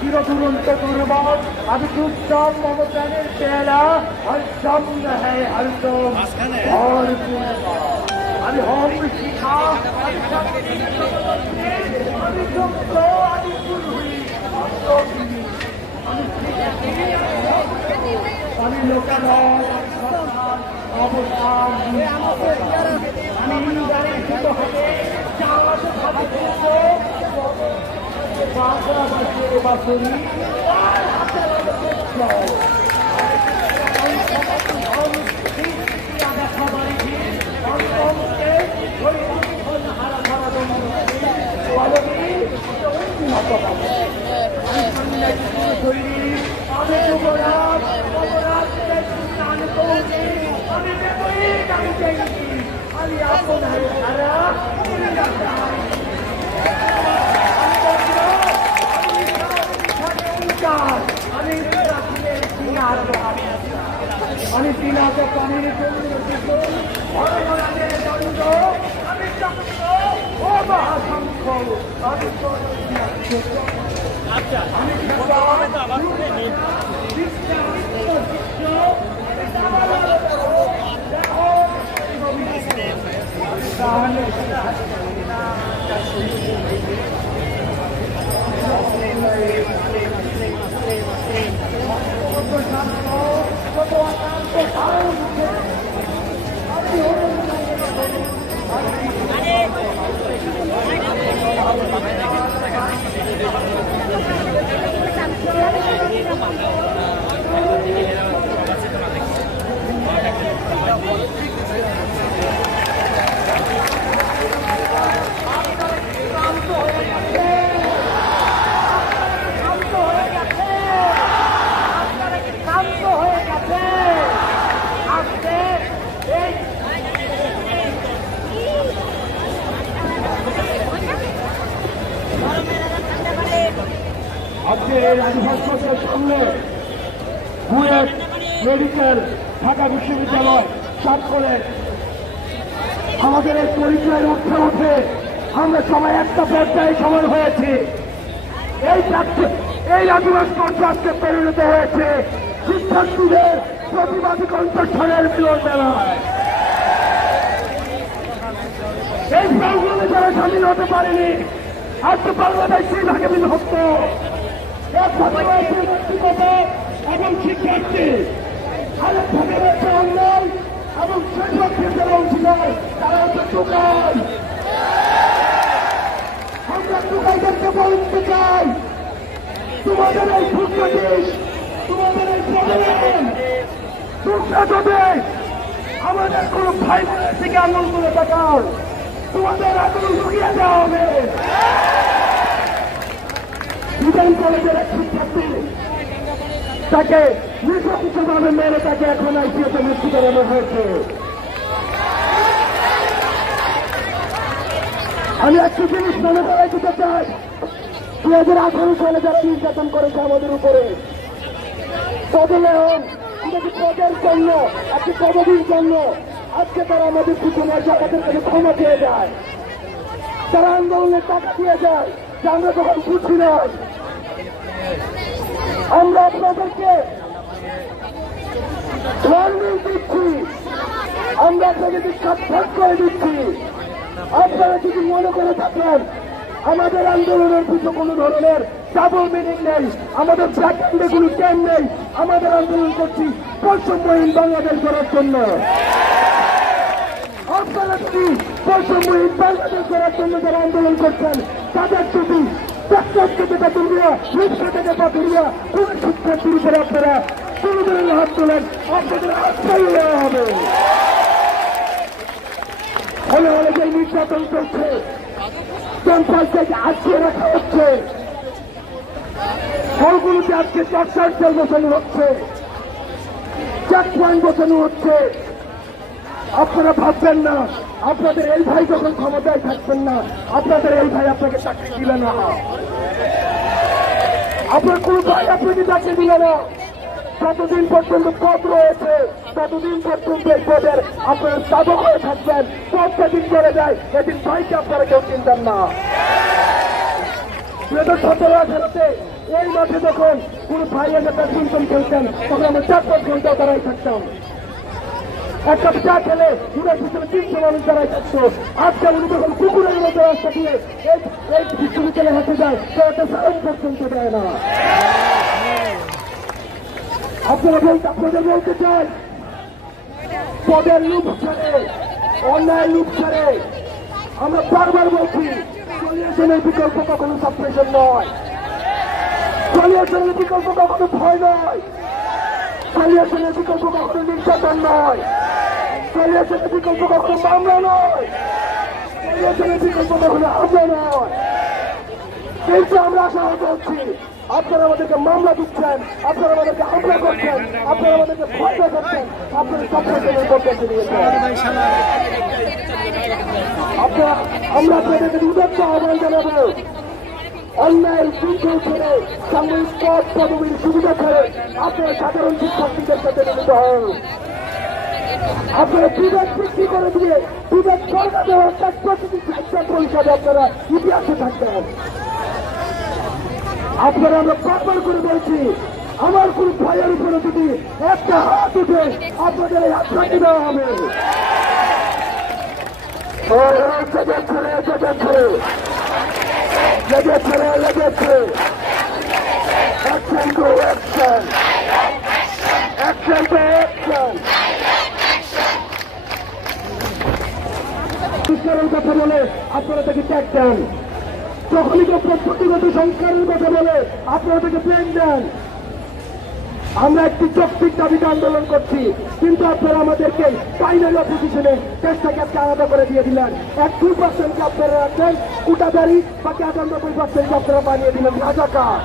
চিরদুরন্ত দুর্বল আমি দুর্দম মমতানের পেলা আর সামনে হ্যাঁ হরদম और আমি হোম শিখা আমি দুঃখ আমি পুরুষ আমি লোকালয় অবস্থান আমি নির্ধারিত হবে বাসনী আমি আপনার আমি পিনাকে পানির আমি রাজভাস্করের সামনে বুয়েট মেডিকেল ঢাকা বিশ্ববিদ্যালয় স্বাক্ষরের আমাদের এই পরিচয়ের উঠে উঠে আমরা সবাই একটা পর্যায়ে সমান হয়েছি। এই রাজভাস্কর আজকে পরিণত হয়েছে শিক্ষার্থীদের প্রতিবাদী কণ্ঠস্বরের মিলন মেলায়। এই প্রাঙ্গণে যারা স্বাধীন হতে পারেনি আজকে বাংলাদেশ সেই ভাগে বিভক্ত এবং শিক্ষার্থী আরেক ভাগে রয়েছে অন্যায় এবং সেই পক্ষে যারা অংশীদার তারা হচ্ছে দোকান। আমরা দোকানদেরকে বলতে চাই তোমাদের এই ফুটপাতিস তোমাদের এই প্রবলেম তোমরা যদি আমাদের কোন ভাই বোনের থেকে আঙুল করে তাকাও তোমাদের আঙুল লুকিয়ে দেওয়া হবে। বিধান কলেজের এক শিক্ষার্থী তাকে নৃশংসভাবে মেরে তাকে এখন আইসিএতে মৃত্যু করানো হয়েছে। আমি একটি জিনিস মনে করাই দিতে চাই 2018 সালে যারা নির্যাতন করেছে আমাদের উপরে পদলেহন পদের জন্য একটি পদবীর জন্য আজকে তারা আমাদের সূচনায় তাদের কাছে ক্ষমা চেয়ে যায়, তারা আন্দোলনের টাকা দিয়ে যায় যে আমরা তখন বুঝি না। আমরা আপনাদেরকে ওয়ার্নিং দিচ্ছি, আমরা আপনাদেরকে সাবধান করে দিচ্ছি। আপনারা যদি মনে করে থাকেন আমাদের আন্দোলনের পিছনে কোনো ধরনের ডাবল মিনিং নেই, আমাদের ব্যাকগ্রাউন্ডে কোনো ক্যাম্প নেই, আমাদের আন্দোলন করছি বৈষম্যহীন বাংলাদেশ করার জন্য। আপনারা যদি বৈষম্যহীন বাংলাদেশ করার জন্য যারা আন্দোলন করছেন তাদের যদি ট্রাক্টর থেকে পাতুরিয়া রিক্সা থেকে পাতুরিয়া কোন শিক্ষার্থীর উপরে আপনারা কোনো ধরনের হাত তোলেন আপনাদের আশ্রয় দেওয়া হবে। হলে হলে যে নির্যাতন চলছে ক্যাম্পাসকে আটকে রাখা হচ্ছে, হলগুলোতে আজকে টর্চার সেল বসানো হচ্ছে, চেক পয়েন্ট বসানো হচ্ছে। আপনারা ভাববেন না আপনাদের এই ভাই যখন ক্ষমতায় থাকবেন না আপনাদের এই ভাই আপনাকে চাকরি দিল না, আপনার কোন ভাই আপনাকে চাকরি দিল না। যতদিন পর্যন্ত পদ রয়েছে ততদিন পর্যন্ত এই পদের আপনারা স্থাপক হয়ে থাকবেন। পদ যেদিন করে যায় এদিন ভাইকে আপনারা কেউ চিনতেন না। 2017-18-তে এই মাঠে যখন কোন ভাইয়ের নেতা চিন্তন খেলতেন তখন আমরা 4-5 ঘন্টাও দাঁড়াই থাকতাম। এক কাপ চা খেলে দূরের পিছনে 300 মানুষ দাঁড়াই থাকতো। আজকে উনি যখন কুকুরের মতো রাস্তা দিয়ে এই বিশ্ববিদ্যালয়ে হেঁটে যায় তো একটা সাউন্ড পর্যন্ত দেয় না। আপনাদের বলতে চাই, পদের লুপ ছেড়ে, অন্যায় লুপ ছেড়ে আমরা বারবার বলছি সলিউশনের বিকল্প কখনো সাপ্রেশন নয়, সলিউশনের বিকল্প কখনো ভয় নয়, সলিউশনের বিকল্প কখনো নির্যাতন নয়, সলিউশনের বিকল্প কখনো মামলা নয়, সলিউশনের বিকল্প কখনো হামলা নয়। কিন্তু আমরা আশা করছি আপনারা আমাদেরকে মামলা দিচ্ছেন, আপনারা আমাদেরকে হামলা করছেন, আপনারা আমাদেরকে ভয় করছেন, আপনারা সাপ্রেশনের পক্ষে নিয়েছেন। আমরা আপনাদেরকে উদাত্ত আহ্বান জানাবো, অন্যায় শৃঙ্খল ছেড়ে সাময়িক পদ পদবীর সুবিধা ছেড়ে আপনারা সাধারণ শিক্ষার্থীদের সাথে মিলিত হন। আপনারা বিবেক বৃদ্ধি করে দিয়ে বিবেক সরকার দেওয়ার পরিষদে আপনারা ইতিহাসে থাকবেন। আপনারা আমরা বারবার করে বলছি, আমার কোন ভাইয়ের উপরে যদি একটা হাত উঠে আপনাদের এই হাত কাটি দেওয়া হবে। লেগেছে action to action, action to action. সংস্কারের কথা বলে আপনারা তাকে ত্যাগ দেন, যখনই কেউ প্রতিগত সংস্কারের কথা বলে আপনারা তাকে প্রেম দেন। আমরা একটি যৌক্তিক দাবিতে আন্দোলন করছি, কিন্তু আপনারা আমাদেরকে ফাইনাল অপোজিশনে দেশটাকে আজকে আলাদা করে দিয়ে দিলেন। 1-2% আপনারা রাখবেন কুটাদারি, বাকি 98% আপনারা বানিয়ে দিলেন রাজাকার।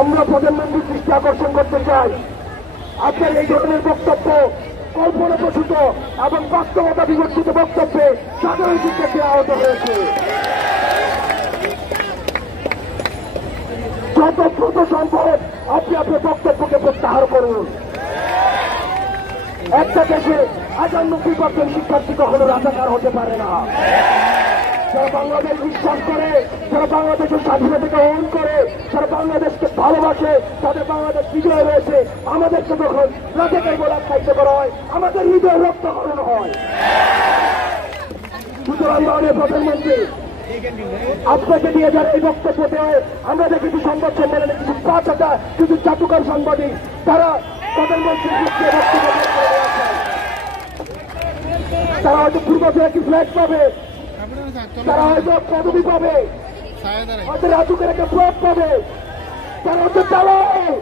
আমরা প্রধানমন্ত্রীর দৃষ্টি আকর্ষণ করতে চাই, আপনার এই ধরনের বক্তব্য কল্পনাপ্রসূত এবং বাস্তবতা বিবর্তিত বক্তব্যে সাধারণ শিক্ষার্থী আহত হয়েছে। যত দ্রুত সম্ভব আপনি আপনার বক্তব্যকে প্রত্যাহার করুন। একটা দেশে 98% শিক্ষার্থী কখনো রাজাকার হতে পারে না। যারা বাংলাদেশ বিশ্বাস করে, যারা বাংলাদেশের স্বাধীনতাকে গ্রহণ করে, যারা বাংলাদেশকে ভালোবাসে, তাদের বাংলাদেশ বিজয় রয়েছে। আমাদেরকে যখন রাজাকার বলে আখ্যায়িত করা হয়, আমাদের হৃদয় রক্তকরণ হয়। সুতরাং মাননীয় প্রধানমন্ত্রী, আপনাকে দিয়ে যারা এই বক্তব্য দেয়, আমরা দেখেছি সংবাদ সম্মেলনে কিছু পাঁচটা কিছু চাটুকার সাংবাদিক তারা প্রধানমন্ত্রীর পক্ষে বক্তব্য দিয়েছেন। তারা হয়তো পূর্বাভিমুখী ফ্ল্যাগ পাবে, তারা হয়তো পদবি পাবে, হয়তো রাজুকের একটা প্লট পাবে, তারা হয়তো চালায়।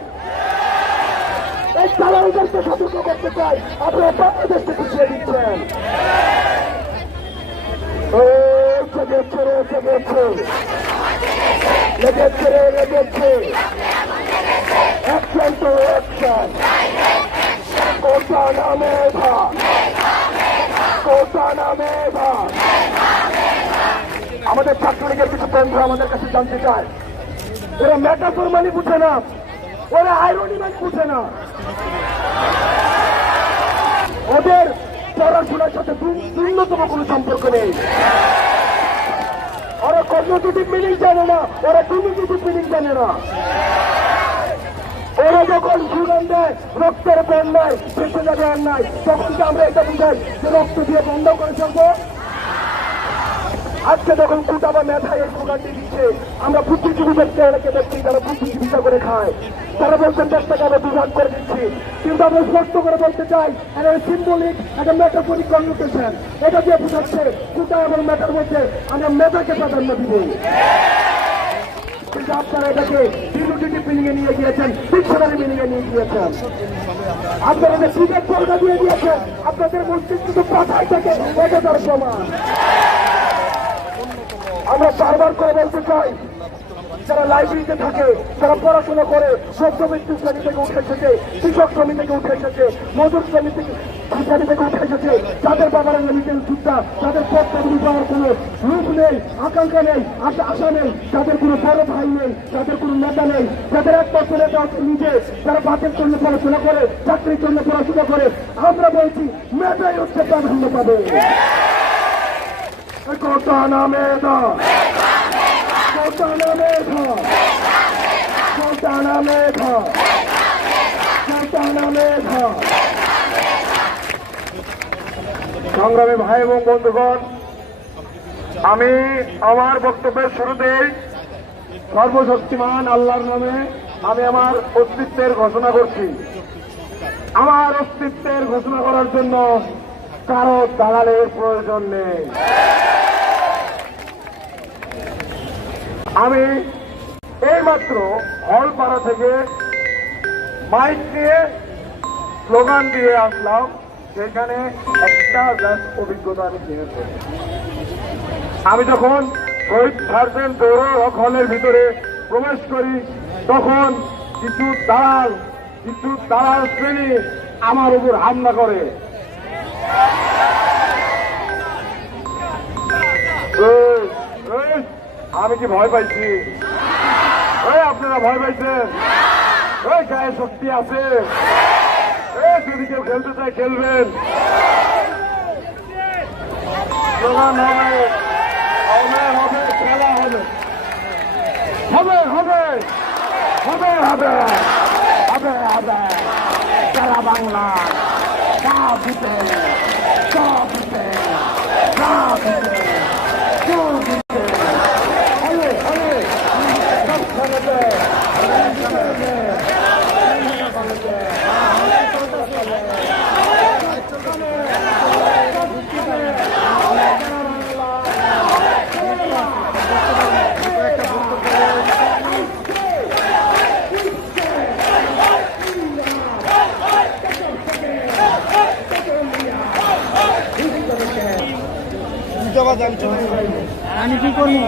এই চালাইদেরকে সতর্ক করতে চাই, আপনারা বাংলাদেশকে পিছিয়ে দিচ্ছেন। লেগেছে অ্যাকশন টু অ্যাকশন, কোটা নামে ভাগ, কোটা নামে ভাগ। আমাদের ছাত্রলীগের কিছু বন্ধু আমাদের কাছে জানতে চায়, ওরা মেটাফোর মানে বুঝে না, ওরা আইরনি মানে বুঝে না, ওদের পড়াশোনার সাথে ন্যূনতম কোনো সম্পর্ক নেই। ওরা কর্মসূচির মিনিং জানে না, ওরা কমিউনিটির মিনিং জানে না। ওরা যখন সুগান দেয় রক্তের বন্যায় বেঁচে যাবে আর নাই, তখন কি আমরা এটা বুঝাই যে রক্ত দিয়ে বন্ধ করে চলবো? আজকে যখন কুটা বা মেধায় এই স্লোগানটি দিচ্ছে, আমরা বুদ্ধিজীবী ব্যক্তি অনেকে দেখছি তারা বুদ্ধিজীবিতা করে খায়, তারা বলছেন দেশটাকে আমরা দুভাগ করে দিচ্ছি। কিন্তু আমরা স্পষ্ট করে বলতে চাই, এটা সিম্বলিক, একটা মেটাফরিক কননোটেশন। এটা দিয়ে বুঝাচ্ছে কুটা এবং মেধার মধ্যে আমরা মেধাকে প্রাধান্য দিব। কিন্তু আপনারা এটাকে ডিলুটিভ মিনিং এ নিয়ে গিয়েছেন, ডিকশনারি মিনিং এ নিয়ে গিয়েছেন। আপনারা যে ক্রিকেট পর্দা দিয়ে দিয়েছেন, আপনাদের মস্তিষ্ক তো পাঠাই থেকে এটা তার প্রমাণ। আমরা বারবার করে বলতে চাই, যারা লাইব্রেরিতে থাকে, যারা পড়াশোনা করে, মধ্যবিত্ত শ্রেণী থেকে উঠে এসেছে, কৃষক শ্রেণী থেকে উঠে এসেছে, মজুর শ্রেণী থেকে উঠে এসেছে, যাদের বাবারা রিটেল যোদ্ধা, তাদের পদ পদবি পাওয়ার কোনো রূপ নেই, আকাঙ্ক্ষা নেই, আশা নেই, যাদের কোনো বড় ভাই নেই, যাদের কোনো নেতা নেই, যাদের একমাত্র নেতা হচ্ছে নিজে, যারা বাতের জন্য পড়াশোনা করে, চাকরির জন্য পড়াশোনা করে। আমরা বলছি মেধাই হচ্ছে প্রাধান্য পাবে। কত না মেধা, কত না মেধা, কত না মেধা, কত না মেধা। সংগ্রামী ভাই এবং বন্ধুগণ, আমি আমার বক্তব্যের শুরুতেই সর্বশক্তিমান আল্লাহর নামে আমি আমার অস্তিত্বের ঘোষণা করছি। আমার অস্তিত্বের ঘোষণা করার জন্য কারো দালালের প্রয়োজন নেই। আমি এইমাত্র হলপাড়া থেকে মাইক নিয়ে স্লোগান দিয়ে আসলাম, সেখানে একটা অভিজ্ঞতা আমি জেনেছি। আমি যখন শহীদ সার্জেন্ট দৌড় হলের ভিতরে প্রবেশ করি, তখন কিছু দালাল শ্রেণী আমার উপর হামলা করে। আমি কি ভয় পাইছি? আপনারা ভয় পাইছেন? গায়ে শক্তি আছে, যদি কেউ খেলতে চায় খেলবেন। স্লোগান হবে, খেলা হবে, হবে হবে হবে হবে হবে হবে। সারা বাংলা সব দিতে, সব দিতে, সব দিতে, সব দিতে, হবে হবে, সব খেলাতে, আমি কি করবো?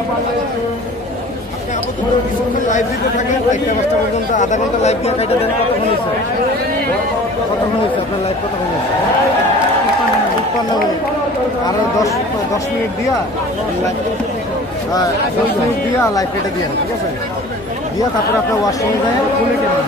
লাইভ দিতে থাকেন 1টা পর্যন্ত, আধা ঘন্টা লাইভ দিয়ে খাইতে দেন। কতক্ষণ হয়েছে আপনার লাইভ? কতক্ষণ হয়েছে? 56 মিনিট। আরো 10 মিনিট দিয়া 10 মিনিট দিয়া লাইভ কেটে দিয়ে, ঠিক আছে? দিয়া তারপরে আপনার ওয়াশরুমে যায় খুলে কেটে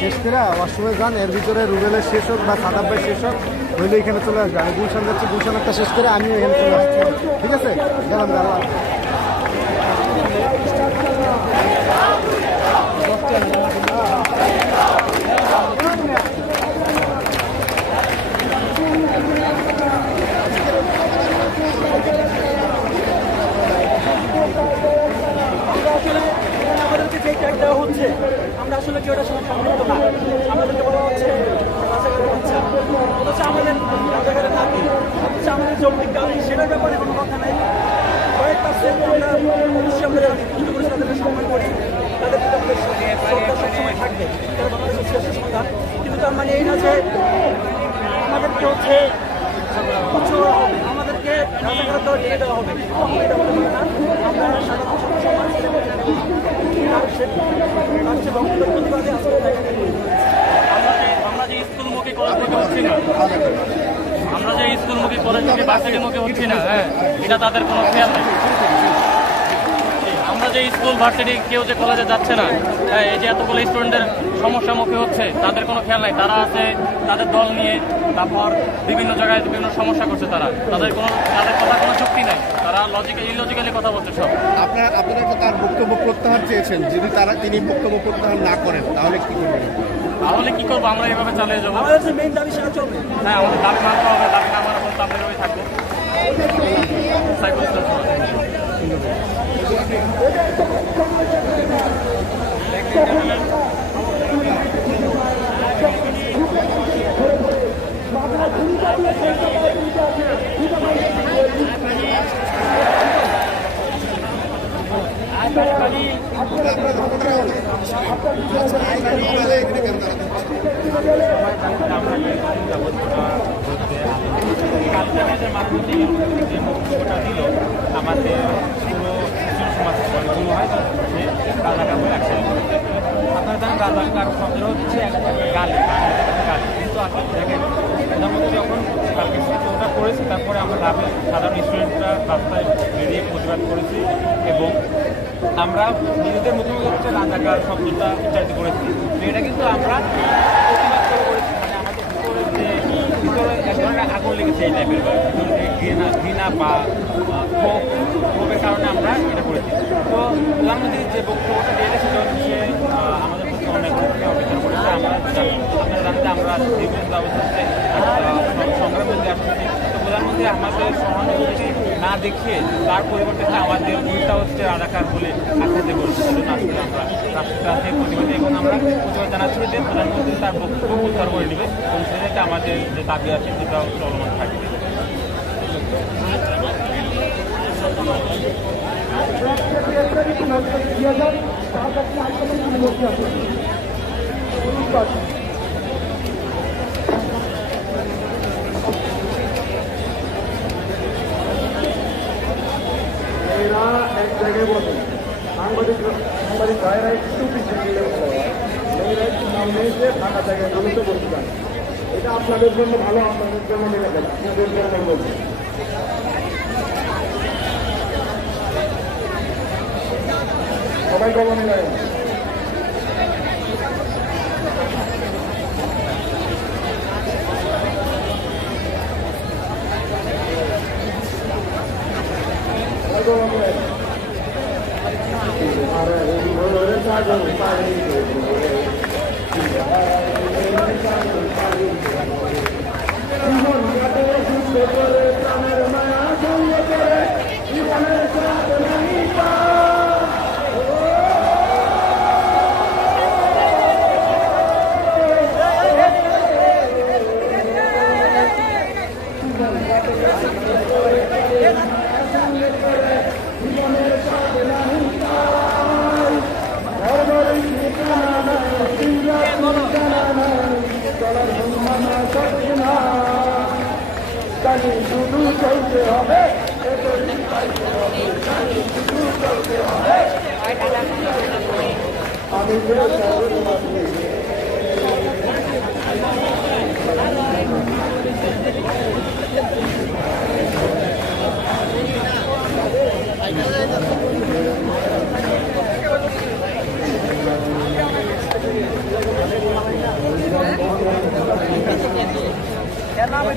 শেষ করে ওয়াশরুমে যান। এর ভিতরে রুবেলের শেষ হোক বা সাদাব্বাই শেষ হোক, হইলে এখানে চলে আসবে। আমি গুলশান যাচ্ছি, গুলশানেরটা শেষ করে আমিও এখানে চলে আসছি, ঠিক আছে? গেলাম গেলাম। আমাদেরকে যে ট্যাগ দেওয়া হচ্ছে, আমরা আসলে কেউ এটা সম্মিলিত না। আমাদেরকে বলা হচ্ছে অথচ আমাদের জায়গায় থাকি, অথচ আমাদের যৌক্তিক দাবি সেটার ব্যাপারে কোনো কথা নাই। কয়েক পার্সেন্ট আমরা অবশ্যই আমরা যারা নির্দিষ্ট করে তাদেরকে সম্মান করি, তাদের প্রতি আমাদের শ্রদ্ধা সবসময় থাকবে, তারা বাংলাদেশের শ্রেষ্ঠ সন্তান। কিন্তু তার মানে এই না যে আমাদেরকে হচ্ছে উচ্চ হবে, আমাদেরকে রাজাকারের দল ঢেকে দেওয়া হবে, এটা বলে না। আমরা সাধারণ সমাজ আমরা যে স্কুলমুখী কলেজমুখী হচ্ছি না, আমরা যে স্কুলমুখী কলেজমুখী ভার্সিটিমুখী হচ্ছি না, হ্যাঁ, এটা তাদের কোনো খেয়াল নেই। আমরা যে স্কুল ভার্সিটি কেউ যে কলেজে যাচ্ছে না, হ্যাঁ, এই যে এতগুলো স্টুডেন্টের সমস্যার মুখে হচ্ছে, তাদের কোনো খেয়াল নাই। তারা আছে তাদের দল নিয়ে, তারপর বিভিন্ন জায়গায় বিভিন্ন সমস্যা করছে। তাদের কথা কোনো যুক্তি নাই, তারা ইলজিক্যালি কথা বলছে সব। আপনারা তো তার বক্তব্য প্রত্যাহার চেয়েছেন, যদি তিনি বক্তব্য প্রত্যাহার না করেন তাহলে কি করবেন? তাহলে কি করবো? আমরা এভাবে চালিয়ে যাবো। আমাদের যে মেইন দাবি সেটা চলবে। হ্যাঁ, আমাদের দাবি মানতে হবে, দাবি না মানার পর আমরা ওই থাকবো। সাইফুল ইসলাম আপনার বক্তব্যটা দিল আমাদের পুরো খ্রিস্টান সমাজ মনে হয় যে রাজাকার বলে একসাথে আপনারা জানেন রাজাকার শব্দটা হচ্ছে গালি গালি, কিন্তু আসলে দেখেন প্রধানমন্ত্রী যখন কালকে ওটা করেছে তারপরে আমরা লাভের সাধারণ স্টুডেন্টরা রাস্তায় বেরিয়ে প্রতিবাদ করেছি এবং আমরা নিজেদের মুখোমুখি হচ্ছে রাজাকার শব্দটা উচ্চারিত করেছি। এটা কিন্তু আমরা প্রতিবাদ করে করেছি, মানে আমাদের ভিতরে যে ভিতরে এক ধরনের আগুন লেগেছে এই টাইপের ঘৃণা বা ক্ষোভের কারণে আমরা এটা করেছি। তো প্রধানমন্ত্রী যে বক্তব্যটা দিয়েছে সেটা হচ্ছে আমাদের প্রতি অনেক অবিচার করেছে। আপনারা জানেন যে আমরা দীর্ঘদিন অবস্থাতে সংগ্রাম মধ্যে আসছি। তো প্রধানমন্ত্রী আমাদের সহানুভূতি না দেখিয়ে তার পরিবর্তে আমাদের উল্টা হচ্ছে রাজাকার বলে আখ্যাতে করেছে। সেজন্য আজকে আমরা রাষ্ট্রীয় প্রতিবাদী এবং আমরা প্রতিবাদ জানাচ্ছি যে প্রধানমন্ত্রী তার বক্তব্য উদ্ধার করে নেবে এবং সেটাতে আমাদের যে দাবি আছে সেটাও চলমান থাকবে। এরা এক জায়গায় বসে সাংবাদিক ভাইরা একটু পিছিয়ে গেলে ভালো হয়, মেয়েরা একটু সামনে এসে ফাঁকা জায়গায় আলোতে বসতে পারে। এটা আপনাদের জন্য ভালো, আপনাদের জন্য মেনে দেয়, আপনাদের জন্য বলছি। সবাই কমনে যায় শুধু চলতে হবে, আমি এর নামে